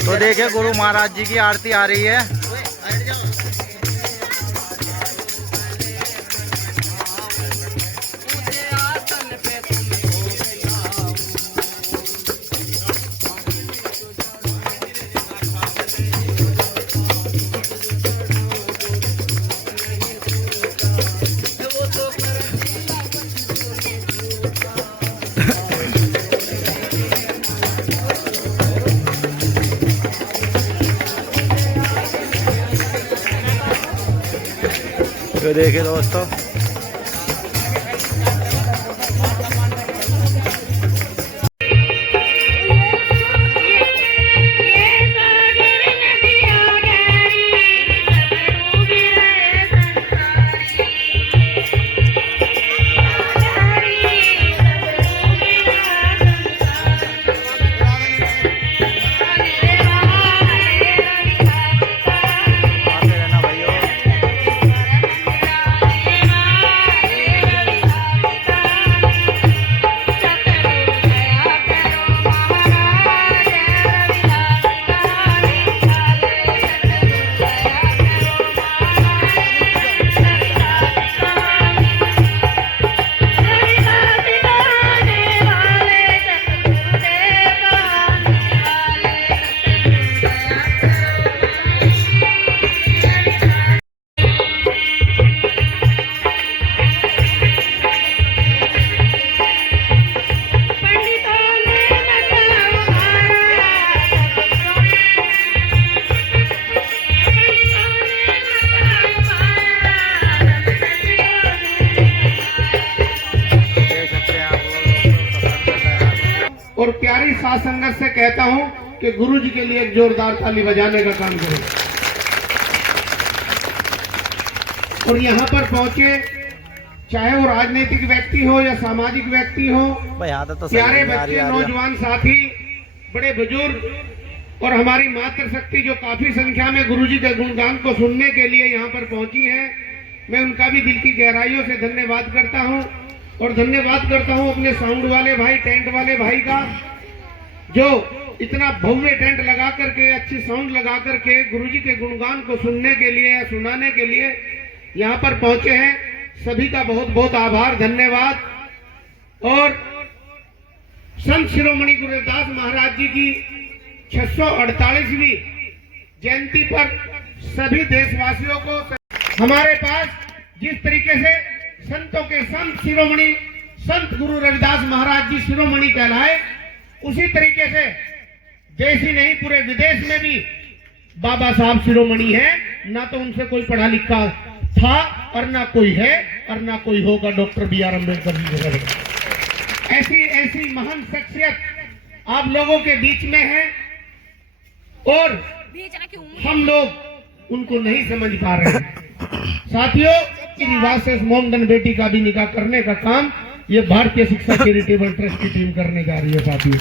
तो देखिए गुरु महाराज जी की आरती आ रही है। तो देखिए दोस्तों, और प्यारी साथ संगत से कहता हूं कि गुरु जी के लिए एक जोरदार ताली बजाने का काम करें। और यहाँ पर पहुंचे, चाहे वो राजनीतिक व्यक्ति हो या सामाजिक व्यक्ति हो, प्यारे बच्चे, नौजवान साथी, बड़े बुजुर्ग और हमारी मातृशक्ति जो काफी संख्या में गुरु जी के गुणगान को सुनने के लिए यहाँ पर पहुंची है, मैं उनका भी दिल की गहराइयों से धन्यवाद करता हूँ। और धन्यवाद करता हूं अपने साउंड वाले भाई, टेंट वाले भाई का, जो इतना भव्य टेंट लगा करके, अच्छी साउंड लगा करके गुरुजी के गुणगान को सुनने के लिए या सुनाने के लिए यहाँ पर पहुंचे हैं। सभी का बहुत बहुत आभार, धन्यवाद। और संत शिरोमणि गुरु रविदास महाराज जी की 648वीं जयंती पर सभी देशवासियों को, हमारे पास जिस तरीके से संतों के संत शिरोमणि संत गुरु रविदास महाराज जी शिरोमणि कहलाए, उसी तरीके से देश ही नहीं पूरे विदेश में भी बाबा साहब शिरोमणि है। ना तो उनसे कोई पढ़ा लिखा था और ना कोई है और ना कोई होगा डॉक्टर बी.आर. अम्बेडकर जी। ऐसी ऐसी महान शख्सियत आप लोगों के बीच में है और हम लोग उनको नहीं समझ पा रहे हैं। साथियों, रिवाज से मोमडन बेटी का भी निकाह करने का काम ये भारतीय शिक्षा चैरिटेबल ट्रस्ट की टीम करने जा रही है साथियों।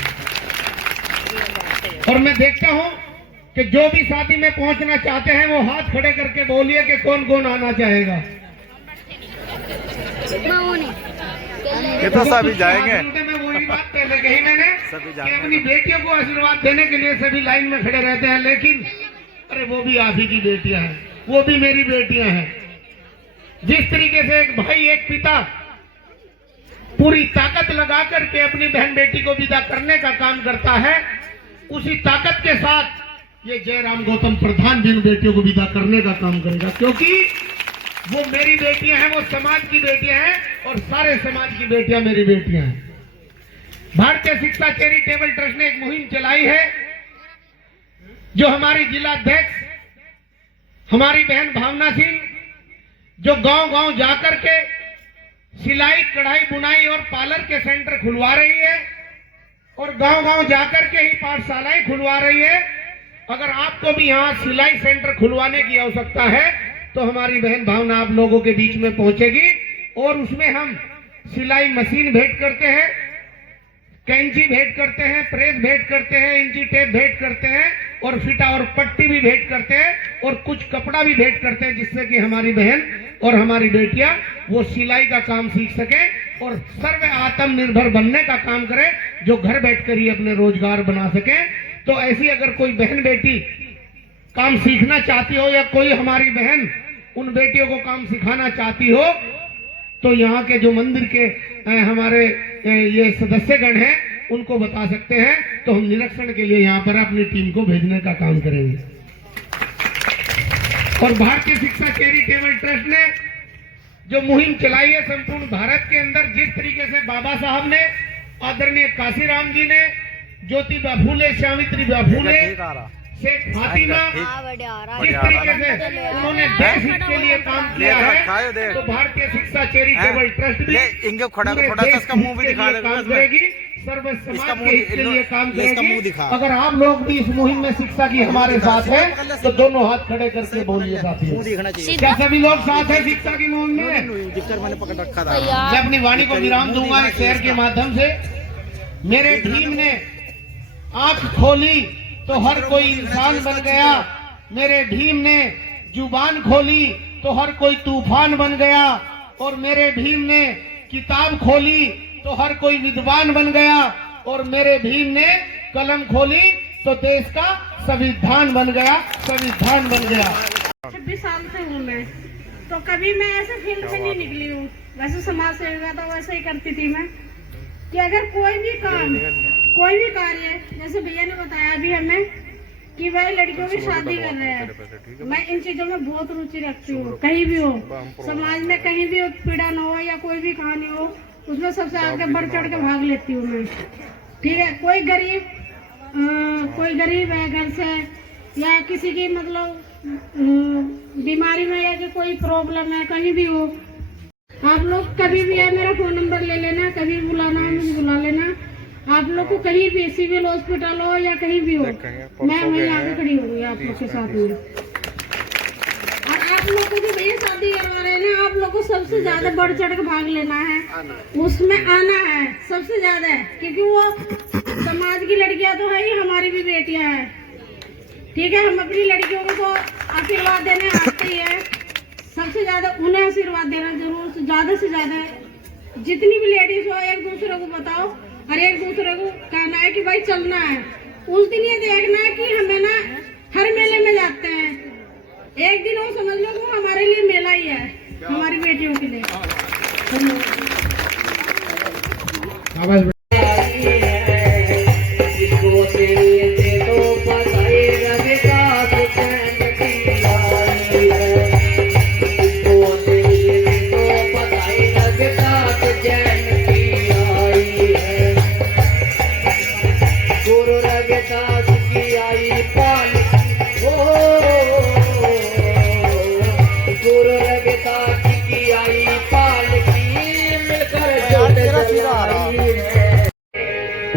और मैं देखता हूं कि जो भी शादी में पहुंचना चाहते हैं वो हाथ खड़े करके बोलिए कि कौन कौन आना चाहेगा। ये तो सभी जाएंगे। मैं वही बात पहले कही मैंने कि अपनी बेटियों को आशीर्वाद देने के लिए सभी लाइन में खड़े रहते हैं, लेकिन अरे वो भी आप ही की बेटियां हैं, वो भी मेरी बेटियां हैं। जिस तरीके से एक भाई, एक पिता पूरी ताकत लगा करके अपनी बहन बेटी को विदा करने का काम करता है, उसी ताकत के साथ ये जयराम गौतम प्रधान भी उन बेटियों को विदा करने का काम करेगा, क्योंकि वो मेरी बेटियां हैं, वो समाज की बेटियां हैं और सारे समाज की बेटियां मेरी बेटियां हैं। भारतीय शिक्षा चैरिटेबल ट्रस्ट ने एक मुहिम चलाई है, जो हमारी जिला अध्यक्ष हमारी बहन भावना सिंह, जो गांव गांव जाकर के सिलाई, कढ़ाई, बुनाई और पार्लर के सेंटर खुलवा रही है और गांव गांव जाकर के ही पाठशालाएं खुलवा रही है। अगर आपको भी यहाँ सिलाई सेंटर खुलवाने की आवश्यकता है तो हमारी बहन भावना आप लोगों के बीच में पहुंचेगी और उसमें हम सिलाई मशीन भेंट करते हैं, कैंची भेंट करते हैं, प्रेस भेंट करते हैं, इंची टेप भेंट करते हैं और फीता और पट्टी भी भेंट करते हैं और कुछ कपड़ा भी भेंट करते हैं, जिससे कि हमारी बहन और हमारी बेटियां वो सिलाई का काम सीख सके और सर्व आत्मनिर्भर बनने का काम करें। जो घर बैठकर ही अपने रोजगार बना सके। तो ऐसी अगर कोई बहन बेटी काम सीखना चाहती हो या कोई हमारी बहन उन बेटियों को काम सिखाना चाहती हो तो यहाँ के जो मंदिर के हमारे ये सदस्यगण हैं उनको बता सकते हैं। तो हम निरीक्षण के लिए यहाँ पर अपनी टीम को भेजने का काम करेंगे। और भारतीय शिक्षा चैरिटेबल ट्रस्ट ने जो मुहिम चलाई है संपूर्ण भारत के अंदर, जिस तरीके से बाबा साहब ने, आदरणीय काशीराम जी ने, ज्योतिबा फूले, सावित्रीबाई फूले, शेख फातिमा, जिस तरीके से उन्होंने देश हित के लिए काम किया है, तो भारतीय शिक्षा चैरिटेबल ट्रस्ट भी काम करेगी, सर्व समाज के हित के लिए काम करेगी। अगर आप लोग भी इस मुहिम में शिक्षा की हमारे साथ हैं तो दोनों हाथ खड़े करके बोलिए साथियों, क्या सभी लोग साथ हैं शिक्षा की मुहिम में? मैं अपनी वाणी को विराम दूंगा इस शेर के माध्यम से। मेरे टीम ने आंख खोली तो हर कोई इंसान बन गया, मेरे भीम ने जुबान खोली तो हर कोई तूफान बन गया, और मेरे भीम ने किताब खोली तो हर कोई विद्वान बन गया, और मेरे भीम ने कलम खोली तो देश का संविधान बन गया, संविधान बन गया। 26 साल से हूँ मैं, तो कभी मैं ऐसे फील्ड में नहीं निकली हूँ। वैसे समाज सेवा तो वैसे ही करती थी मैं, कि अगर कोई भी काम, कोई भी कार्य, जैसे भैया ने बताया अभी हमें कि भाई लड़कियों की शादी कर रहे हैं, मैं इन चीजों में बहुत रुचि रखती हूँ। कहीं भी हो समाज में, कहीं भी उत्पीड़न हो या कोई भी कहानी हो, उसमें सबसे आगे बढ़ चढ़ के भाग लेती हूँ मैं। ठीक है, कोई गरीब है घर से, या किसी की मतलब बीमारी में, या कि कोई प्रॉब्लम है, कहीं भी हो, आप लोग कभी भी है मेरा फोन नंबर ले लेना, कभी बुलाना मुझे बुला लेना। आप लोग को कहीं भी सिविल हॉस्पिटल हो या कहीं भी हो, मैं वहीं आके खड़ी होंगी आप लोग के साथ में। और आप लोग को जो भैया शादी करवा रहे हैं ना, आप लोग को सबसे ज्यादा बढ़ चढ़ के भाग लेना है, उसमें आना है सबसे ज्यादा, क्योंकि वो समाज की लड़कियां तो है ही, हमारी भी बेटियां हैं। ठीक है, हम अपनी लड़कियों को तो आशीर्वाद देने आते ही है, सबसे ज्यादा उन्हें आशीर्वाद देना जरूर, ज्यादा से ज्यादा जितनी भी लेडीज हो एक दूसरे को बताओ और एक दूसरे को कहना है कि भाई चलना है। उस दिन ये देखना है कि हमें ना हर मेले में जाते हैं, एक दिन वो समझ लो वो हमारे लिए मेला ही है, हमारी बेटियों के लिए।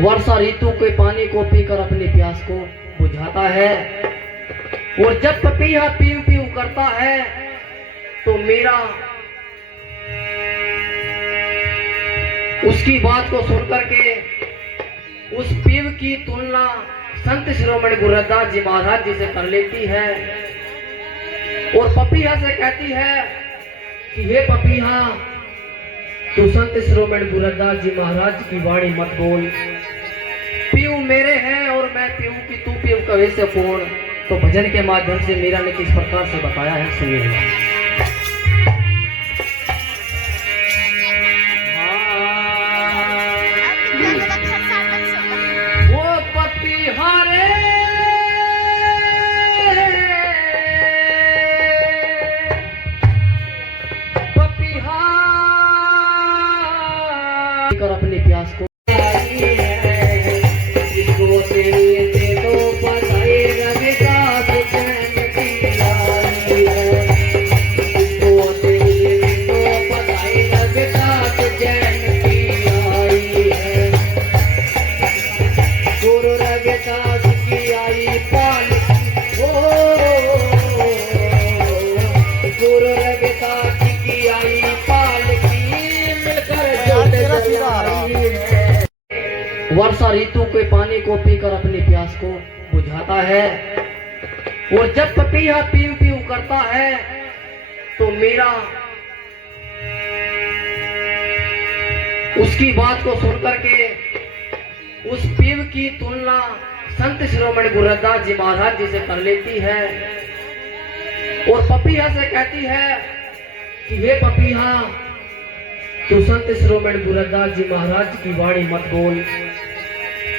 वर्षा ऋतु के पानी को पीकर अपनी प्यास को बुझाता है, और जब पपीहा पीऊ पीऊ करता है तो मेरा उसकी बात को सुनकर के उस पीव की तुलना संत शिरोमणि गुरु रविदास जी महाराज जी से कर लेती है, और पपीहा से कहती है कि हे पपीहा, तू संत शिरोमणि गुरु रविदास जी महाराज की वाणी मत बोल, पीऊ मेरे हैं और मैं पीऊ की तू पीऊ कवे से कौन। तो भजन के माध्यम से मीरा ने किस प्रकार से बताया है, सुनिएगा। वो पपीहारे पपीहा कर अपनी प्यास को वर्षा ऋतु के पानी को पीकर अपनी प्यास को बुझाता है, और जब पपीहा पीऊ पीऊ करता है तो मेरा उसकी बात को सुनकर के उस पीव की तुलना संत शिरोमणि गुरु रविदास जी महाराज जी से कर लेती है और पपीहा से कहती है कि हे पपीहा, तू संत शिरोमणि गुरु रविदास जी महाराज की वाणी मत बोल।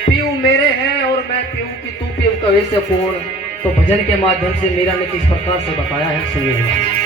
पीव मेरे हैं और मैं पीव की तू पीव कवे से कौन। तो भजन के माध्यम से मीरा ने किस प्रकार से बताया है, सुनिए।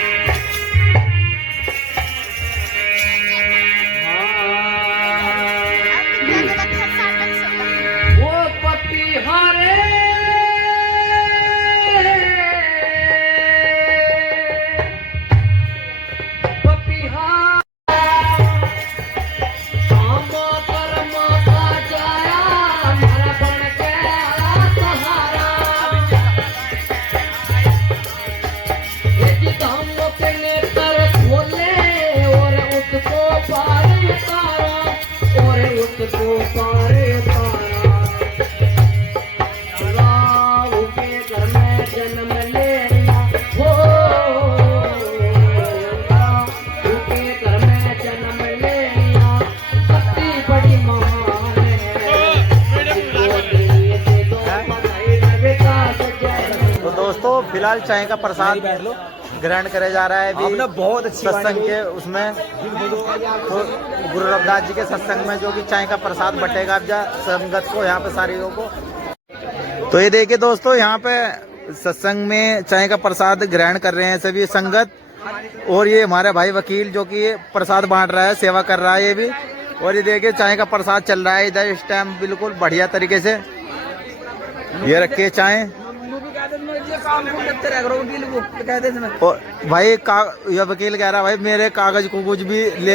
दोस्तों फिलहाल चाय का प्रसाद ग्रहण करे जा रहा है अभी बहुत अच्छी सत्संग के उसमें, तो गुरु रविदास जी के सत्संग में जो कि चाय का प्रसाद बटेगा अब संगत को, यहाँ पे सारी लोगों को। तो ये देखिए दोस्तों, यहाँ पे सत्संग में चाय का प्रसाद ग्रहण कर रहे हैं सभी संगत, और ये हमारे भाई वकील जो कि प्रसाद बांट रहा है, सेवा कर रहा है ये भी। और ये देखिए चाय का प्रसाद चल रहा है इधर इस टाइम बिल्कुल बढ़िया तरीके से। ये रखिए चाय। और भाई ये वकील कह रहा है भाई मेरे कागज कुछ भी ले